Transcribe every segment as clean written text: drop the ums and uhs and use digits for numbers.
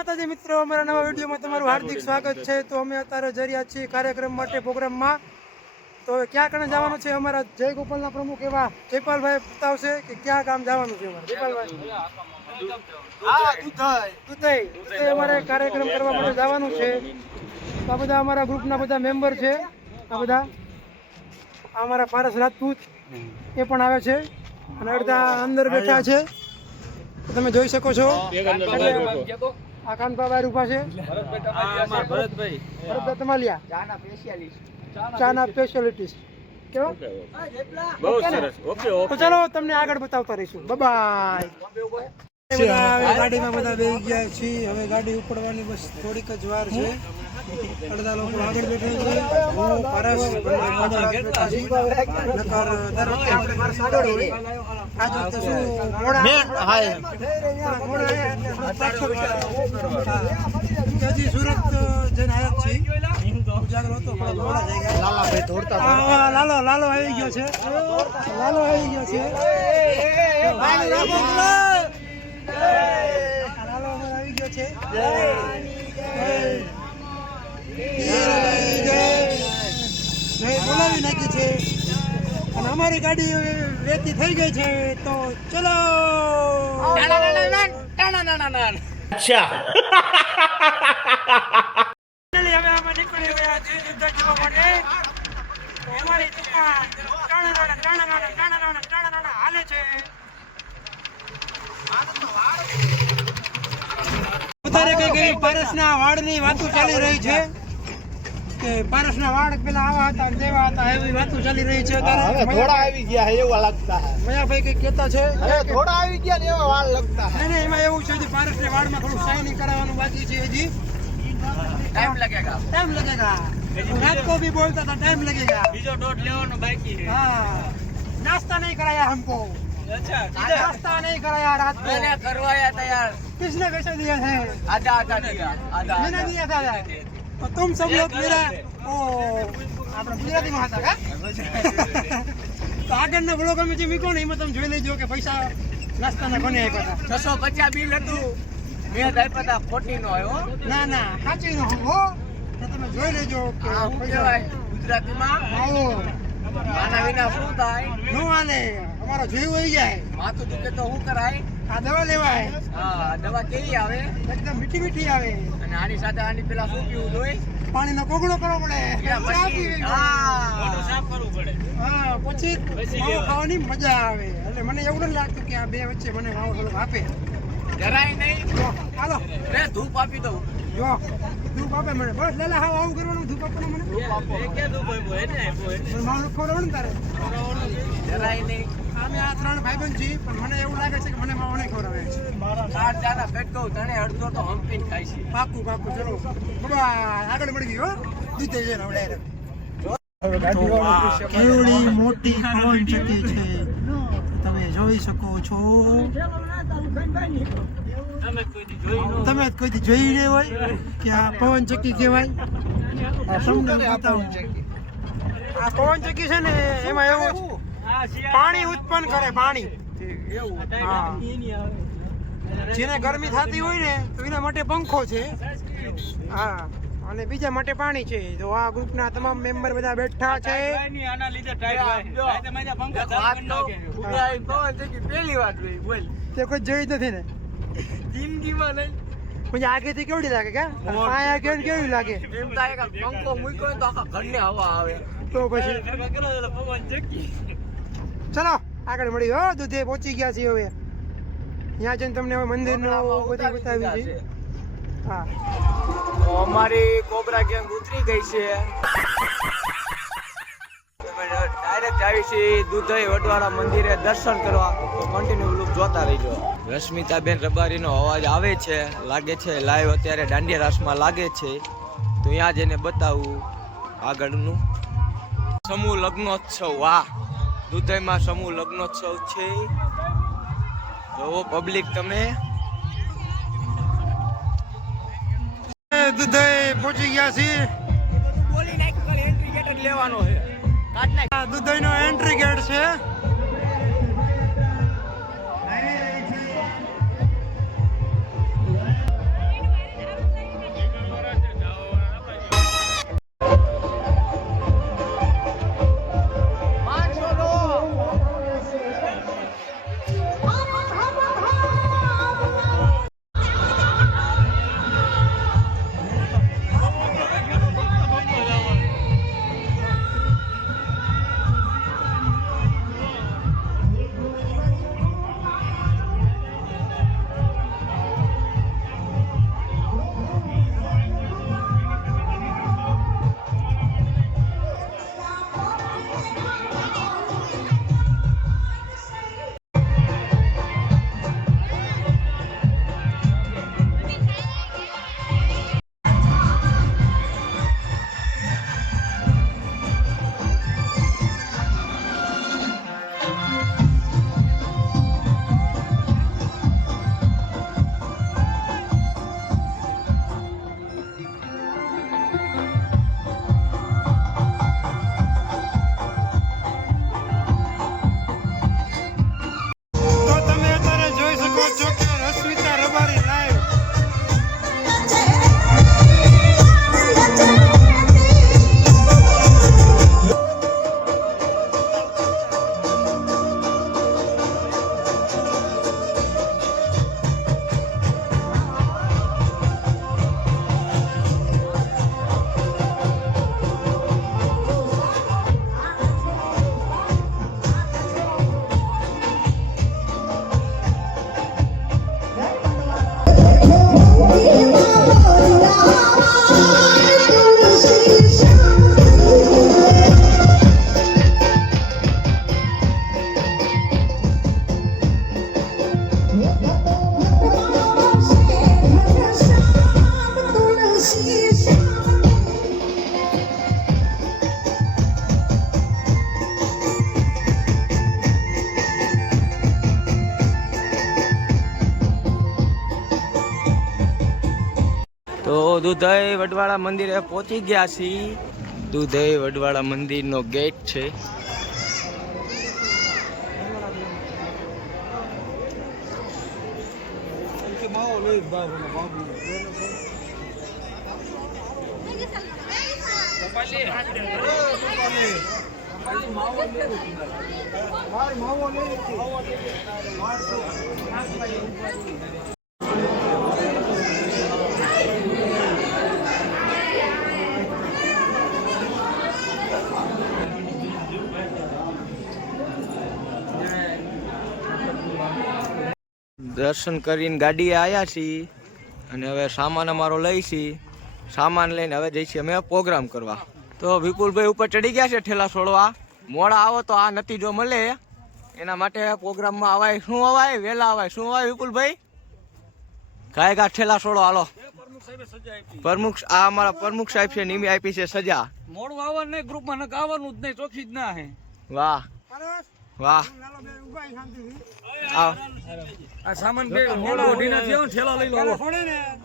માતાજી મિત્રો, અમારા નવા વિડીયોમાં તમારું હાર્દિક સ્વાગત છે। તો અમે અત્યારે જઈ રહ્યા છીએ કાર્યક્રમ માટે પ્રોગ્રામમાં। તો ક્યાં કણે જવાનું છે અમારા જય ગોપાલના પ્રમુખ એવા જયપાલભાઈ બતાવશે કે ક્યાં ગામ જવાનું છે અમારે। જયપાલભાઈ અમારે કાર્યક્રમ કરવા માટે જવાનું છે। તો આ બધા અમારા ગ્રુપના બધા મેમ્બર છે। આ બધા અમારા પારસ રાજપૂત એ પણ આવે છે અને અડધા અંદર બેઠા છે। તમે જોઈ શકો છો આ કાનભાઈ ઉભા છે। ભરતભાઈ તમાલિયા ચાના સ્પેશિયાલિસ્ટ કેવો બહુ સરસ। ઓકે તો ચાલો તમને આગળ બતાવતા રહીશું। બાય। ગાડીમાં બધા બેસી ગયા છીએ। હવે ગાડી ઉપડવાની બસ થોડીક જ વાર છે। અડધા લોકો આગળ બેઠા છે। હું પારસ હજી સુરત જઈને આવ્યા છીએ। ઉજાગર હતો પણ મોડા થઈ ગયા। લાલો આવી ગયો છે। લાલો આવી ગયો છે। લાલો આવી ગયો છે। બોલાવી નાખી છે અને અમારી ગાડી વેચી થઈ ગઈ છે। તો ચલો અચ્છા હવે અમે નીકળી ગયા છીએ યુદ્ધ જીવવા માટે। અમારી દુકાન હાલે છે। અત્યારે કઈ પારસના વાળની વાતો ચાલી રહી છે કે પારસના વાળ પેલા આવા હતા તેવા હતા એવી વાતો ચાલી રહી છે। હવે થોડા આવી ગયા એવા લાગતા હે। મયાભાઈ કઈ કહેતા છે હવે થોડા આવી ગયા ને એવા વાળ લગતા હે। નહીં એમાં એવું છે કે પારસના વાળમાં થોડું શાઇનિંગ કરાવવાનું બાકી છે। હજી टाइम लगेगा। रात को भी बोलता था टाइम लगेगा। बीजो डॉट लेवानो बाकी है। हाँ नाश्ता नहीं कराया हमको। अच्छा नाश्ता नहीं कराया रात को। मैंने करवाया था यार। किसने पैसे दिए थे? आधा दिया। मैंने दिया था यार। तो तुम सब लोग मेरा ओ આપણે ગુજરાતીમાં હતા કા તો આગળના બ્લોગમાં જે મીકો ને એમાં તમે જોઈ લેજો કે પૈસા નાસ્તાના કોને આપ્યા હતા। 650 બિલ હતું મેં આપ્યા હતા 40 નો આવ્યો। ના સાચી નો હો તો તમે જોઈ લેજો કે હું કહેવાય ગુજરાતીમાં આવો આના વિના શું થાય નો હાલે। અમારો જીવ વહી જાય। માથું દુખે તો શું કરાય? આ દવા લેવાય। હા દવા કેવી આવે? એકદમ મીઠી આવે અને આની સાથે આની પેલા શું પીવું જોઈએ? પાણીનો કોગળો કરવો પડે। મોઢું સાફ કરવું પડે। હા પછી માવો ખાવાની મજા આવે। એટલે મને એવું નથી લાગતું કે આ બે વચ્ચે મને માવો થોડુંક આપે। જરાય નહીં। હાલો રે ધૂપ આપી દઉં। જો ધૂપ આપે મને બસ લેલા હાવ આવું કરવાનું ધૂપ આપવાનું મને કે ધૂપ આપ્યો એને મને માવો ખવડાવવાનું ને તારે જરાય નહીં। અમે આ ત્રણ ભાઈબંધ છીએ પણ મને એવું લાગે છે કે મને માવો નહીં ખવડાવે। ચાર જાના પેટ કહું તને અડધો તો હંપીને ખાય છે। પાકું ચલો બાબા આગળ મળી ગયો દૂધ જઈને હવે ડાયરેક્ટ કેવડી મોટી પવન ચક્કી છે તમે જોઈ શકો છો। તમે કોઈથી જોઈ નહીં હોય કે આ પવન ચક્કી કહેવાય। આ પવન ચક્કી છે ને એમાં એવું પાણી ઉત્પન્ન કરે પાણી। હા જેને ગરમી થતી હોય ને તો એના માટે પંખો છે। હા અને બીજા માટે પાણી છે। તો આ ગ્રુપના તમામ મેમ્બર બધા બેઠા છે। પહેલી વાત બોલ તે કોઈ જોઈ જ નથી ને જિંદગીમાં નહીં। પછી આગેથી કેવડી લાગે કે પાયા કેવી લાગે? એમ થાય કે પંખો મૂક્યો તો આખા ઘરને હવા આવે। તો પછી ચલો આગળ મળી હો દૂધે પહોંચી ગયા છીએ। હવે ત્યાં જઈને તમને હવે મંદિરનો બધી બતાવી છે। હા અમારી કોબરા ગેંગ ઉતરી ગઈ છે। ડાયરેક્ટ આવી છે દુધઈ વડવાળા મંદિરે દર્શન કરવા। તો કન્ટિન્યુ લુક જોતા રહીજો। રશ્મિતાબેન રબારીનો અવાજ આવે છે લાગે છે લાઈવ અત્યારે દાંડિયા રાસમાં લાગે છે। તો ત્યાં જઈને બતાવું આગળનું સમૂહ લગ્નોત્સવ। વાહ દુધઈમાં સમૂહ લગ્નોત્સવ છે। તો પબ્લિક તમે દુધઈ પહોંચી ગયા છીએ। બોલી નાખ એન્ટ્રી ગેટ જ લેવાનો છે। દુધઈનો એન્ટ્રી ગેટ છે। તો દુધઈ વડવાળા મંદિરે પહોંચી ગયા છીએ. દુધઈ વડવાળા મંદિરનો ગેટ છે. દર્શન કરીને ગાડીએ આવ્યા છીએ અને હવે સામાન અમારો લઈ છીએ. સામાન લઈને હવે જઈશું અમે પ્રોગ્રામ કરવા. તો વિપુલભાઈ ઉપર ચડી ગયા છે ઠેલા છોડવા. મોડા આવો તો આ નતીજો મળે, એના માટે પ્રોગ્રામમાં અવાય. શું અવાય? વહેલા અવાય. શું અવાય વિપુલભાઈ? કાંઈ કાંઈ ઠેલા છોડો હાલો. પ્રમુખ આ અમારા પ્રમુખ સાહેબ છે, નિમી આપી છે સજા. મોડું આવવાનું નહીં, ગ્રુપમાં ન આવવાનું જ નહીં, ચોખ્ખી જ ના હે. વાહ વાહ. આવ આ સામાન બે મોડો ઓઢીના થયો ને ઠેલા લઈ લો.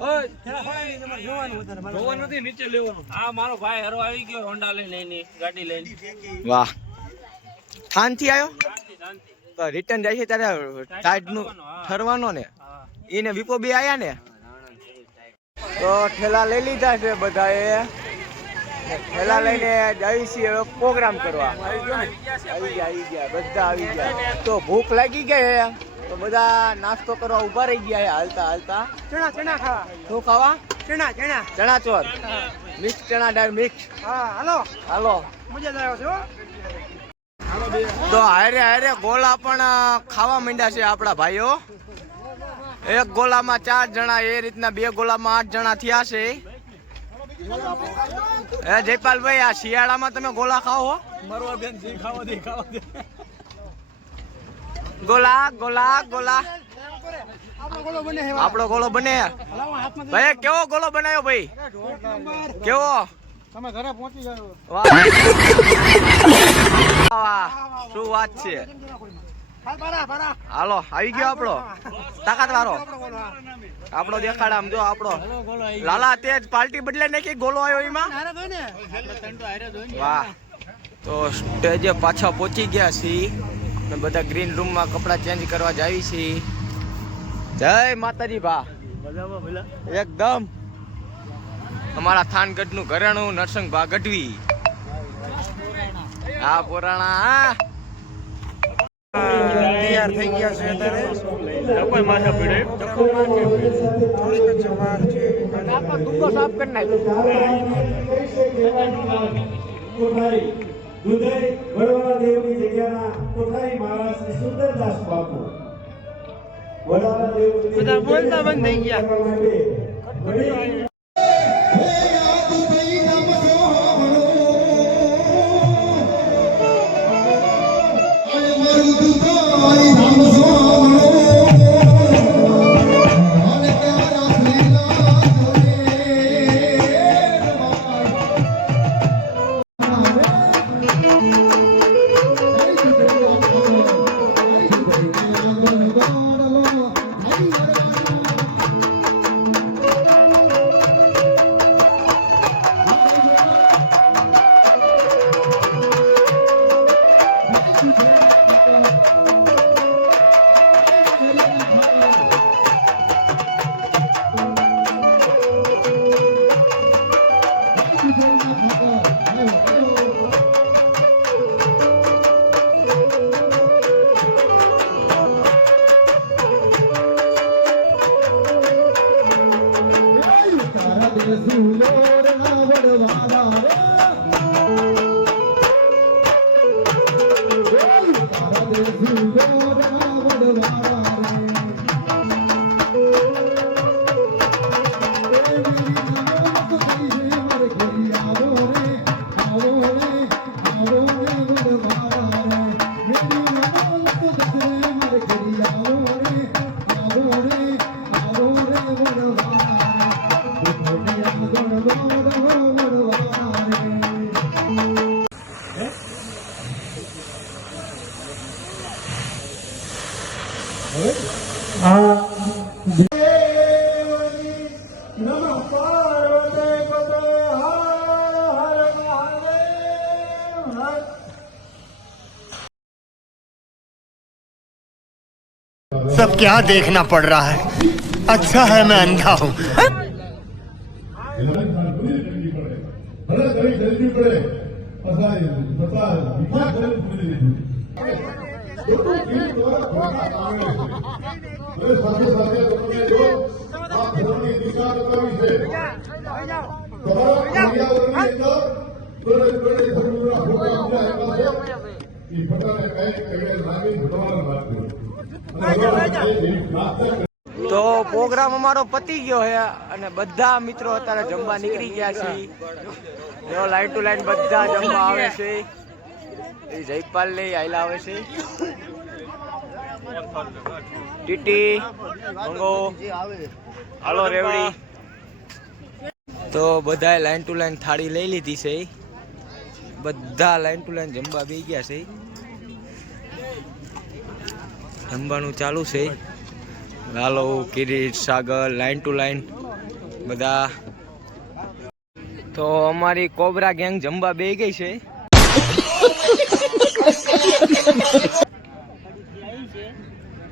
ઓય જોવાનું નથી, નીચે લેવાનું. આ મારો ભાઈ હરો આવી ગયો હોન્ડા લઈને, ગાડી લઈને. વાહ. થાનથી આવ્યો? રિટર્ન જાય છે ત્યારે ટાઈટ નું ઠરવાનો ને એને વિપો બી આયા ને. તો ઠેલા લઈ લીધા છે બધાએ. ઠેલા લઈને જઈએ છીએ હવે પ્રોગ્રામ કરવા. આવી ગયા બધા આવી ગયા. તો ભૂખ લાગી ગઈ તો બધા નાસ્તો કરવા ઉભા રહી ગયા હાલતા હાલતા. ચણા ખાવા. શું ખાવા? ચણા ચોર. મિક્સ ચણા દાળ મિક્સ. હા હાલો હાલો. મજા જ આવ્યો છે. તો હારે ગોલા પણ ખાવા માંડ્યા છે આપણા ભાઈઓ. એક ગોલામાં 4 જણા, એ રીતના 2 ગોલામાં 8 જણા થયા છે. એ જયપાલભાઈ, આ શિયાળામાં તમે ગોલા ખાઓ હો? મરવા દે, જે ખાવા દે ખાવા દે. ગોલા ગોલા ગોલા. આપણો ગોળો બને ભાઈ. કેવો ગોળો બનાવ્યો ભાઈ? કેવો? તમે ઘરે પહોંચી જાવ. વાહ, શું વાત છે. હાલો આવી ગયો આપણો તાકાત વાળો. આપણો દેખાડ આમ જો. આપણો લાલા તેજ પાર્ટી બદલે નાખી ગોલો આવ્યો એમાં. વાહ. તો સ્ટેજે પાછા પહોંચી ગયા છીએ ને બધા ગ્રીન રૂમમાં કપડા ચેન્જ કરવા જાય છીએ. જય માતાજી ભા. એકદમ અમારા થાનગઢ નું ઘરેણું નરસંગ ભા ગઢવી. હા પુરાણા તૈયાર થઈ ગયા છે અત્યારે. કોઈ માથા પીડે થોડીક જ વાર છે. આપણો દુખો સાફ કરી નાખ્યો. દુધઈ વડવાળા દેવની જગ્યાના કોઠારી મહારાજ સુંદરદાસ બાપુ વડવાળા દેવ બધા બોલતા બંધ થઈ ગયા. सब क्या देखना पड़ रहा है अच्छा है मैं अंधा हूँ તો પ્રોગ્રામ અમારો પતી ગયો છે અને બધા મિત્રો અત્યારે જમવા નીકળી ગયા છે. જો લાઈન ટુ લાઈન બધા જમવા આવે છે. એ જયપાલ ને આયલા આવે છે. ટીટી મંગો હાલો રેવડી. તો બધાએ લાઈન ટુ લાઈન થાળી લઈ લીધી છે. બધા લાઈન ટુ લાઈન જમવા બેસી ગયા છે. જમવાનું ચાલુ છે. લાલો કિરીટ સાગર લાઈન ટુ લાઈન બધા. તો અમારી કોબરા ગેંગ જમવા બેસી ગઈ છે.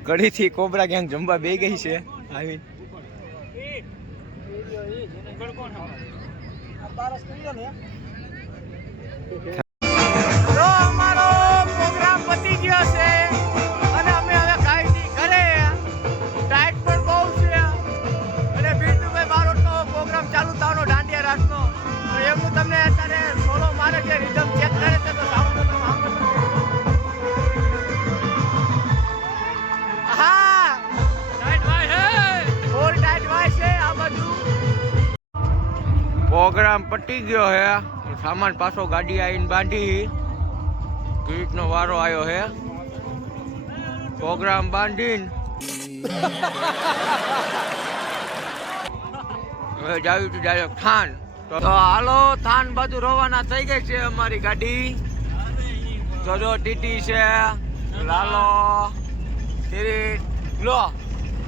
કડીથી કોબરા ગેંગ જમવા બેસી ગઈ છે. આવી તો અમારો પ્રોગ્રામ પતી ગયો છે અને અમે હવે ખાઈથી ઘરે. ટાઈટ પણ બહુ છે અને બીજુભાઈ બારોટનો પ્રોગ્રામ ચાલુ થવાનો દાંડિયા રાસનો. તો એમનું તમને અત્યારે સોલો મારે જે રિધમ ચેક કરે છે તો સાઉન્ડ તમે સાંભળો. હા ટાઈટ ભાઈ હે ફૂલ ટાઈટ ભાઈ છે આ બાજુ. પ્રોગ્રામ પતી ગયો હે. સામાન પાછો ગાડી આવીને બાંધી. ગીતનો વારો આવ્યો હે. પ્રોગ્રામ બાંધીને હવે જાવી તો ડાયરેક્ટ થાન. તો હાલો થાન બાજુ રવાના થઈ ગઈ છે અમારી ગાડી. જો ટીટી છે લાલો કિરીટ લો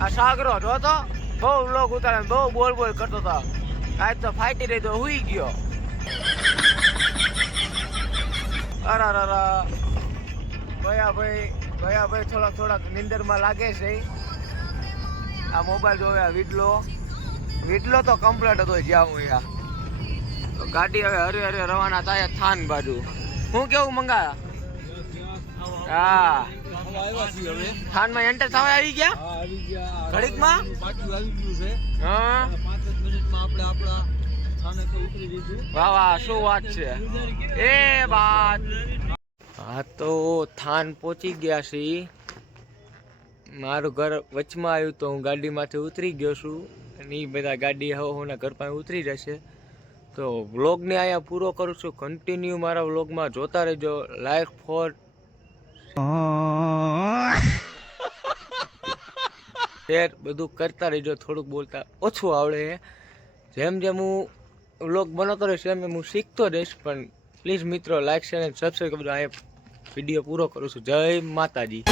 આ સાગરો જો તો બહુ લોક ઉતારે બહુ બોલ બોલ કરતો હતો. આજ તો ફાઈટી રહી તો હુઈ ગયો. અરે ગયા ભાઈ થોડાક નીંદરમાં લાગે છે. આ મોબાઈલ જોવે વીડલો તો કમ્પ્લીટ હતો જ્યાં હું યા. તો ગાડી હવે હરે રવાના થાય થાન બાજુ. હું કેવું મંગા હા થાનમાં એન્ટર થવા આવી ગયા ઘડીકમાં. હા વાહ વાહ શું વાત છે એ વાત. હા તો થાન પહોંચી ગયા છીએ. મારું ઘર વચમાં આવ્યું તો હું ગાડીમાંથી ઉતરી ગયો છું અને એ બધા ગાડી હવે ઘર પાસે ઉતરી જશે. તો વ્લોગને અહીંયા પૂરો કરું છું. કન્ટિન્યુ મારા વ્લોગમાં જોતા રહેજો. લાઈક ફોર શેર બધું કરતા રહેજો. થોડુંક બોલતા ઓછું આવડે. જેમ જેમ હું વ્લોગ બનાવતો રહીશ એમ હું શીખતો રહીશ. પણ પ્લીઝ મિત્રો લાઈક શેર અને સબસ્ક્રાઈબ કરજો. અહીંયા વિડીયો પૂરો કરું છું. જય માતાજી.